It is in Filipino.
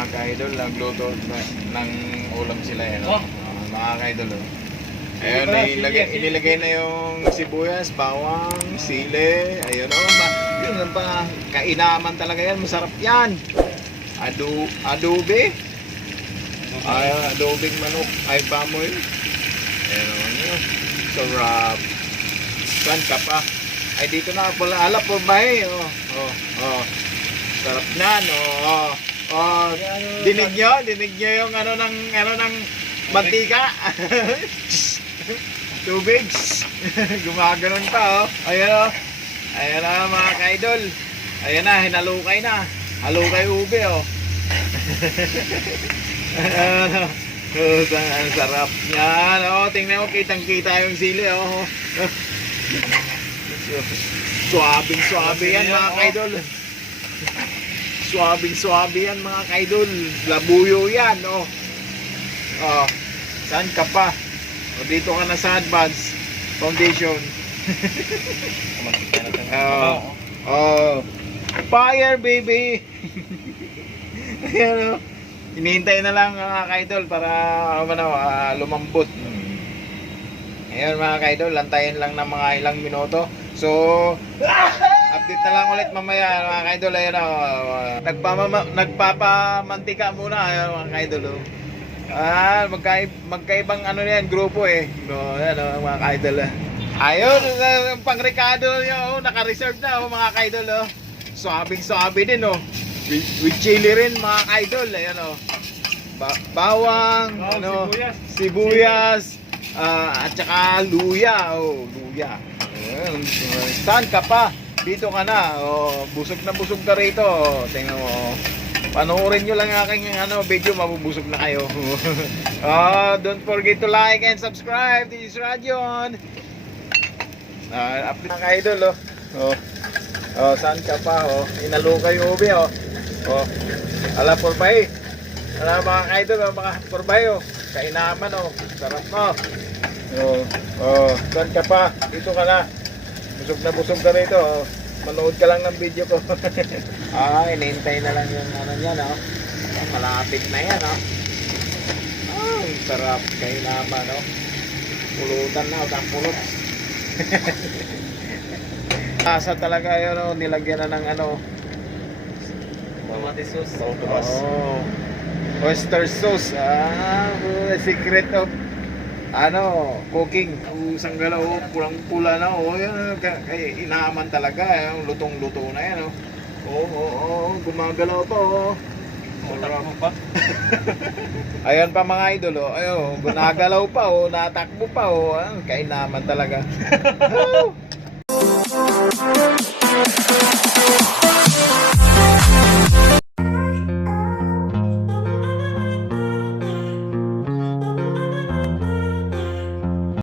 mga ka-idol, nagluto ng ulam sila yan. Mga ka-idol. Ayun, inilagay na yung sibuyas, bawang, sili. Ayun, yun lang pa. Kainaman talaga yan, masarap yan. Adobe. Adobeng manok, ay bamoy. Ayun, yun. Sarap. Saan ka pa? Ay, dito na pala. Ala po ba eh? Sarap na, no? Dinig nyo yung ano ng mantika. Tubig. Gumaganon pa, Ayan, Ayan na, mga ka-idol. Ayan na, hinalukay na. Halukay ube, Ang sarap yan, tingnan mo, kitang-kita yung sili, Suabing-suabe yan, mga ka-idol. Suabing-suabe yan, mga ka-idol. Labuyo yan, saan ka pa? Dito ka na sa Advance Foundation. Fire, baby. Ayan, hinihintay na lang, mga ka-idol, para lumambot. Ayun, mga ka-idol, lantayin lang ng mga ilang minuto. So, update na lang ulit mamaya, mga ka-idol. Ayun, nagpapamantika muna, ayun, mga ka-idol. Magkaibang ano yan, grupo Ayan, mga ka-idol. Ayun, pang-recado nyo, naka-reserve na, mga ka-idol. Suabing-suabe din, with chili rin, mga ka-idol. Ayan, bawang, sibuyas, at saka luya. Luya. Ayan, saan ka pa? Dito ka na. Busog na busog ka rito. Tingnan mo. Panoorin nyo lang aking video, mabubusog na kayo. Don't forget to like and subscribe. This is Rajon. Update mga ka-idol, saan ka pa, inalukay yung ube, ala porbay. Ala, mga ka-idol, mga porbay, kainaman, sarap, saan ka pa, dito ka na. Busog na rito, manood ka lang ng video ko. Inihintay na lang yung yan, malapit na yan, sarap, kainaman, pulutan na, pulot. Asa talaga yun, nilagyan na ng tomato sauce. Oyster sauce. Secret of cooking. Isang galaw, pulang-pula na. Yan, inaaman talaga. Lutong-luto na yan. Gumagalaw pa. Ayan pa, mga idol, gunagalaw pa, natakbo pa, kainaman talaga.